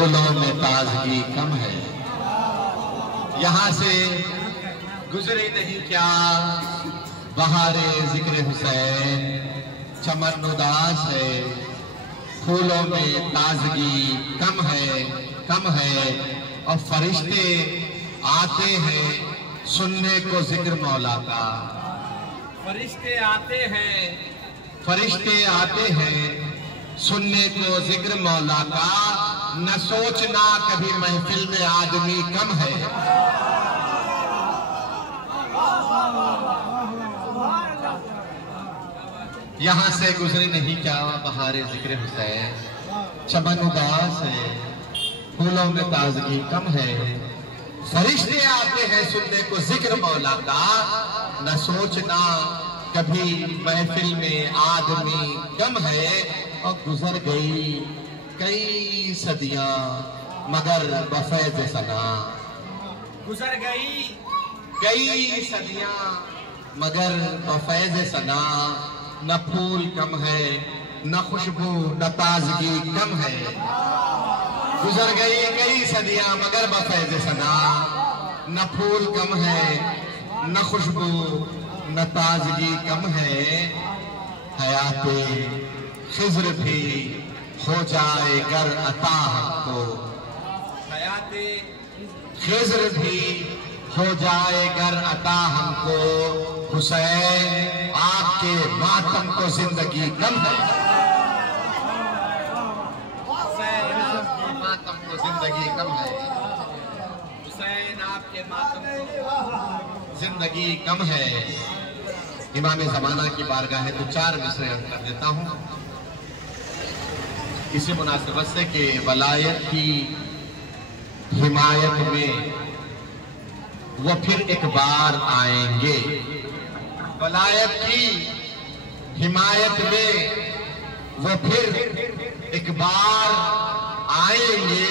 फूलों में ताजगी कम है। यहाँ से गुजरे नहीं क्या बहारे जिक्र हुसैन, चमन उदास है, फूलों में ताजगी कम है और फरिश्ते आते हैं सुनने को जिक्र मौला का। फरिश्ते आते हैं सुनने को जिक्र मौला का। न सोचना कभी महफिल में आदमी कम है। यहाँ से गुजरे नहीं क्या बहारे जिक्र हुसैन, चमन उदास है, फूलों में ताजगी कम है। फरिश्ते आते हैं सुनने को जिक्र मौला का। न सोचना कभी महफिल में आदमी कम है। और गुजर गई कई सदियां मगर बफैज़ सना, गुजर गई कई सदियां मगर बफैज़ सना। न फूल कम है, न खुशबू, न ताजगी कम है। गुजर गई कई सदियां मगर बफैज़ सना। न फूल कम है, न खुशबू, न ताजगी कम है। हयाते खिज़्र भी हो जाए गर अता हमको, हयाते खिज़्र भी हो जाए गर अता हमको। हुसैन आपके मातम को जिंदगी कम है। हुसैन आपके मातम को जिंदगी कम है। हुसैन आपके मातम को जिंदगी कम है। इमाम ज़माना की बारगाह है तो 4 मिसरे अर्ज़ कर देता हूँ इसी मुनासिबत से कि वलायत की हिमायत में वो फिर एक बार आएंगे। वलायत की हिमायत में वो फिर एक बार आएंगे।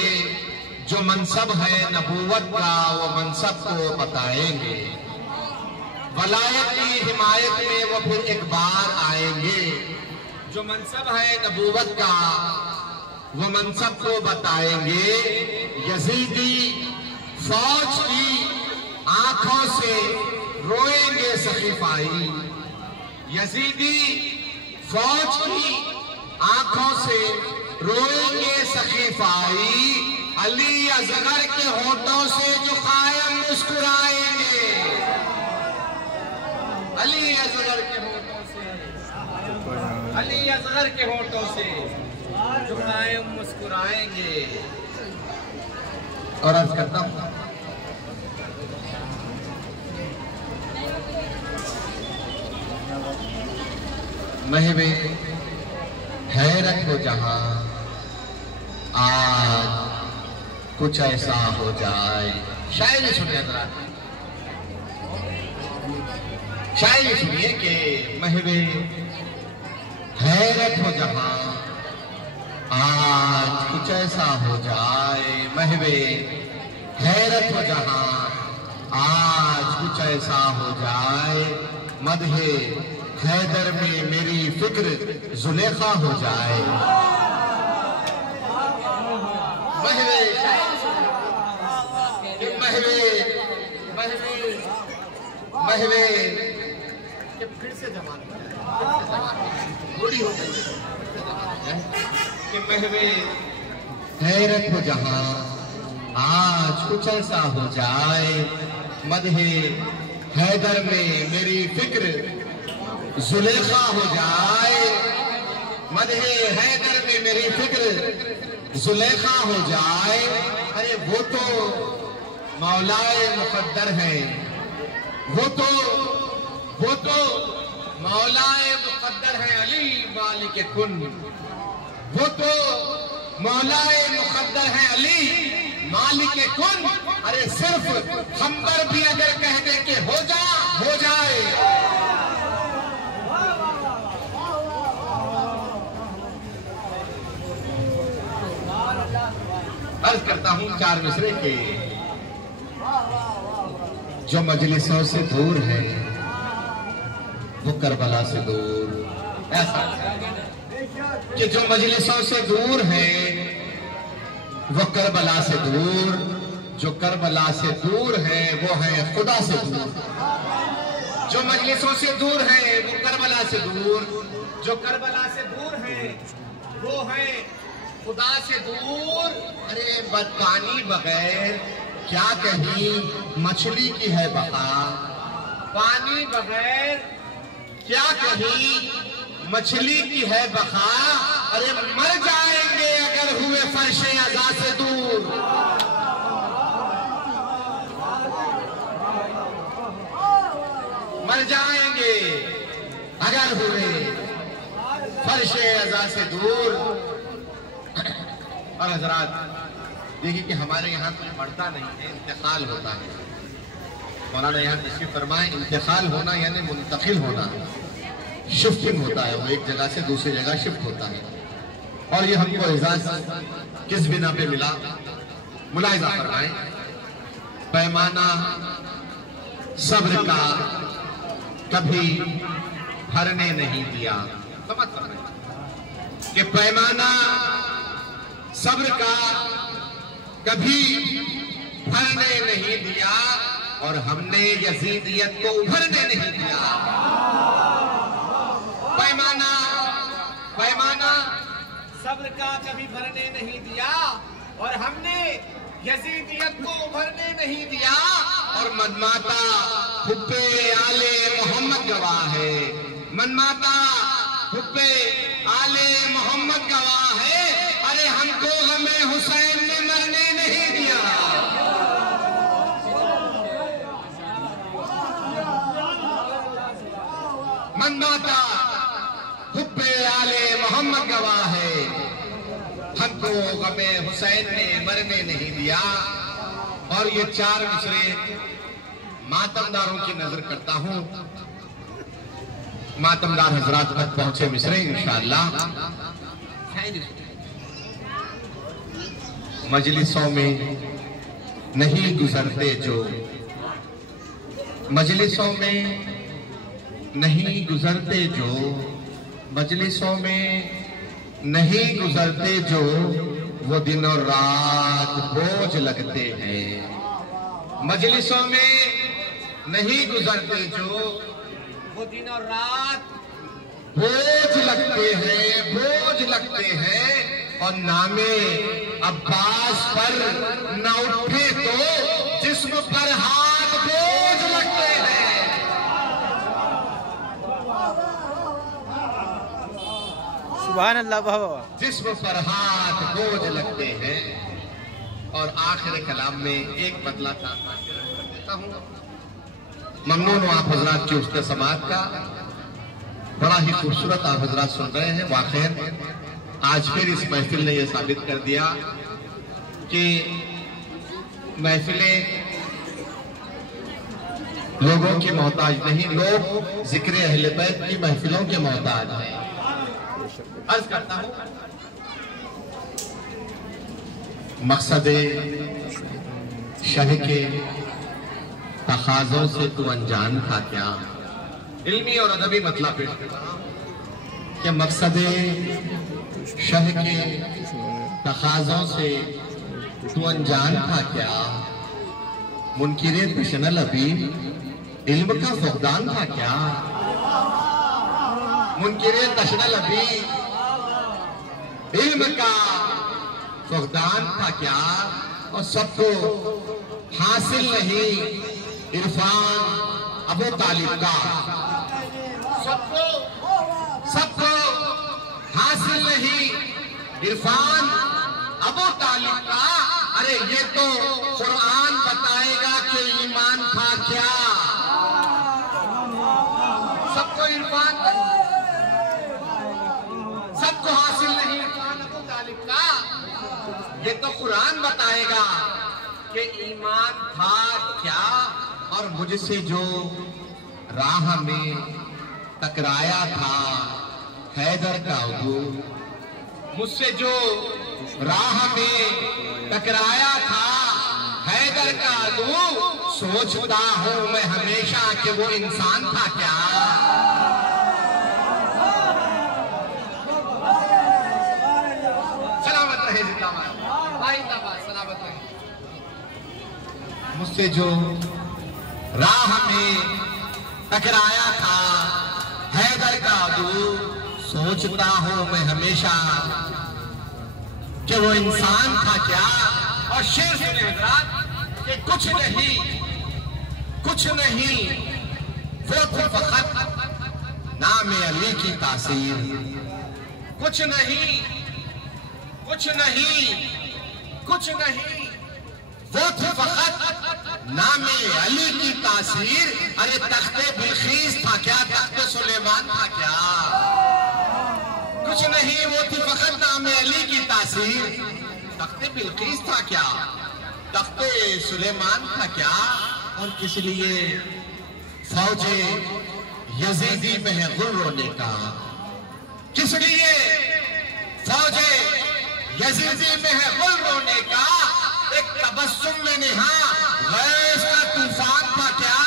जो मनसब है नबूवत का वो मनसब को बताएंगे। वलायत की हिमायत में वो फिर एक बार आएंगे। जो मनसब है नबूवत का वो मनसब को बताएंगे। यजीदी फौज की आंखों से रोएंगे सखीफाई। यजीदी फौज की आंखों से रोएंगे सखीफाई। अली असगर के होठों से जो कायम मुस्कुराएंगे। अली असगर के होठों से, अली असगर के होठों से जो कायम मुस्कुराएंगे। और अर्ज करता हूं महवे हैरत हो जहां आज कुछ ऐसा हो जाए। शायरी सुनिए जरा, शायरी सुनिए कि महवे हैरत हो जहां आज कुछ ऐसा हो जाए। महवे हैरत हो जहां आज कुछ ऐसा हो जाए। मदहे हैदर में मेरी फिक्र जुलेखा हो जाए। महवे महवे महवे महवे फिर से जवान बूढ़ी हो गई कि महवे हैरत हो जहां आज कुछ ऐसा हो जाए। मदहे हैदर में मेरी फिक्र जुलेखा हो जाए। मदहे हैदर में मेरी फिक्र जुलेखा हो जाए। अरे वो तो मौलाए मुकद्दर है, वो तो मौलाए मुकद्दर है अली मालिक कुन। वो तो मौलाए मुकद्दर है अली मालिक कुन। अरे सिर्फ हम पर भी अगर कह दे कि हो जा हो जाए। अर्ज करता हूं 4 मिसरे के। जो मजलिसों से दूर है वो करबला से दूर। ऐसा कि जो मजलिसों से दूर है वो करबला से दूर, जो करबला से दूर है वो है खुदा से दूर। जो मजलिसों से दूर है वो करबला से दूर, जो करबला से दूर है वो है खुदा से दूर। अरे पानी बगैर क्या कहीं मछली की है बका, पानी बगैर क्या कहीं मछली की है बका। अरे मर जाएंगे अगर हुए फर्शे अज़ा से दूर। मर जाएंगे अगर हुए फर्शे अज़ा से दूर। और हजरात देखिए कि हमारे यहाँ कोई मरता नहीं है, इंतकाल होता है। मौलाना यहाँ तशरीफ फरमाए, इंतकाल होना यानी मुंतकिल होना, शिफ्टिंग होता है, वो एक जगह से दूसरी जगह शिफ्ट होता है। और ये हमको एजाज किस बिना पे मिला, मुलाहिजा फरमाए। पैमाना सब्र का कभी भरने नहीं दिया। समझ फरमाए कि पैमाना सब्र का कभी भरने नहीं दिया और हमने यजीदियत को उभरने नहीं दिया। पैमाना पैमाना सब्र का कभी भरने नहीं दिया और हमने यजीदियत को उभरने नहीं दिया। और मनमाता हुब्बे आले मोहम्मद गवाह है, मनमाता हुब्बे आले मोहम्मद गवाह है। अरे हमको हमें हुसैन ने मरने नहीं दिया। मनमाता हुब्बे आले मोहम्मद गवाह है, हमको हमें हुसैन ने मरने नहीं दिया। और ये चार मिसरे मातमदारों की नजर करता हूं, मातमदार हजरात तक पहुंचे मिसरे इंशाअल्लाह। मजलिसों में नहीं गुजरते जो, मजलिसों में नहीं गुजरते जो, मजलिसों में नहीं गुजरते जो, वो दिन और रात बोझ लगते हैं। मजलिसों में नहीं गुजरते जो, वो दिन और रात बोझ लगते हैं, बोझ लगते हैं। और नामे अब्बास पर न उठे तो जिस्म पर हाथ बोझ लगते हैं। सुभान अल्लाह, बाबा जिस्म पर हाथ बोझ लगते हैं। और आखिर कलाम में एक बदला था देता हूँ। ममनून हूँ आप हजरात की उसके समात का, बड़ा ही खूबसूरत आप हजरात सुन रहे हैं। वाकई आज फिर इस महफिल ने यह साबित कर दिया कि महफिलें लोगों की मोहताज नहीं, लोग जिक्र अहले बैत की महफिलों के मोहताज हैं। अर्ज करता हूं, मकसद शह के तकाज़ों से तू अनजान था क्या। इल्मी और अदबी मतलब पेश कर रहा हूं कि मकसद शह के तकाज़ों से तू अनजान था क्या। मुनकिरे तशनल अभी इल्म का फुकदान था क्या। मुनकिरे तशनल अभी इल्म का फुकदान था क्या। और सबको हासिल नहीं इरफान अबू तालिब का, सबको हासिल नहीं इरफान अबू तालिब का। अरे ये तो कुरान बताएगा कि ईमान था क्या। सबको इरफान, सबको हासिल नहीं इरफान अबू तालिब का। ये तो कुरान बताएगा कि ईमान था क्या। और मुझसे जो राह में टकराया था हैदर का अबू, मुझसे जो राह में टकराया था हैदर का अबू, सोचता हूं मैं हमेशा कि वो इंसान था क्या। सलामत रहे जिंदाबाद। मुझसे जो राह में टकराया था हैदर का अदू, सोचता हूं मैं हमेशा कि वो इंसान था क्या। और शेर सुने हजरात कि कुछ नहीं वो थी फकत नाम अली की तासीर। कुछ नहीं वो थी फकत नाम अली की तासीर। अरे तख्ते बिल्कीस था क्या, तख्ते सुलेमान था क्या। कुछ नहीं वो थी फकत नाम अली की तासीर। तख्ते बिल्कीस था क्या, तख्ते सुलेमान था क्या। और किस लिए फौजे यजीदी में है गुल रोने का, किस लिए फौजे यजीदी में है गुल रोने का। एक तबस्सुम में निहा गैस का तूफान था क्या।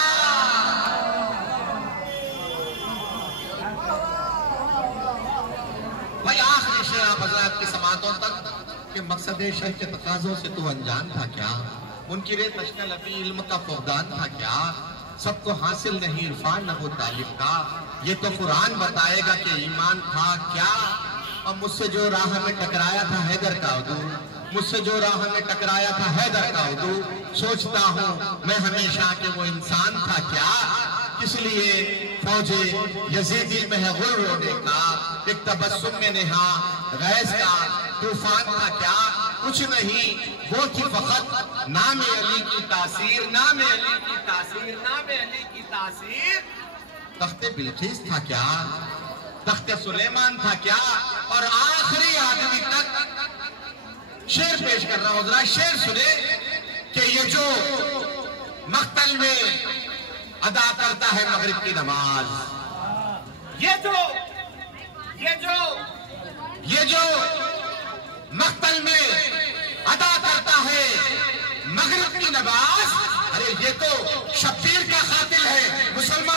भाई आखिरी शेर आप हज़रात की समातों तक कि मकसद शेर के तकाजों से तू अनजान था क्या। उनकी रेत अश्कल अभी इल्म का फौदान था क्या। सबको हासिल नहीं इरफान न हो तालिब का, ये तो कुरान बताएगा कि ईमान था क्या। और मुझसे जो राह में टकराया था हैदर का उदू, मुझसे जो राह में टकराया था हैदर का उदू, सोचता हूँ मैं हमेशा कि वो इंसान था क्या। इसलिए फौजे यजीदी में है गुल रोने का, एक तबस्सुम में नेहा गैस का तूफान था क्या। कुछ नहीं वो थी फकत नाम अली की तासीर, नाम अली की तासीर, नाम अली की तासीर। तख्ते बिल्कीस था क्या, तख्ते सुलेमान था क्या। और आखिरी आदमी तक शेर पेश कर रहा हूं, जरा शेर सुने कि ये जो मख्तल में अदा करता है मगरिब की नमाज, ये जो मख्तल में अदा करता है मगरिब की नमाज, अरे ये तो शब्बीर का कातिल है। मुसलमान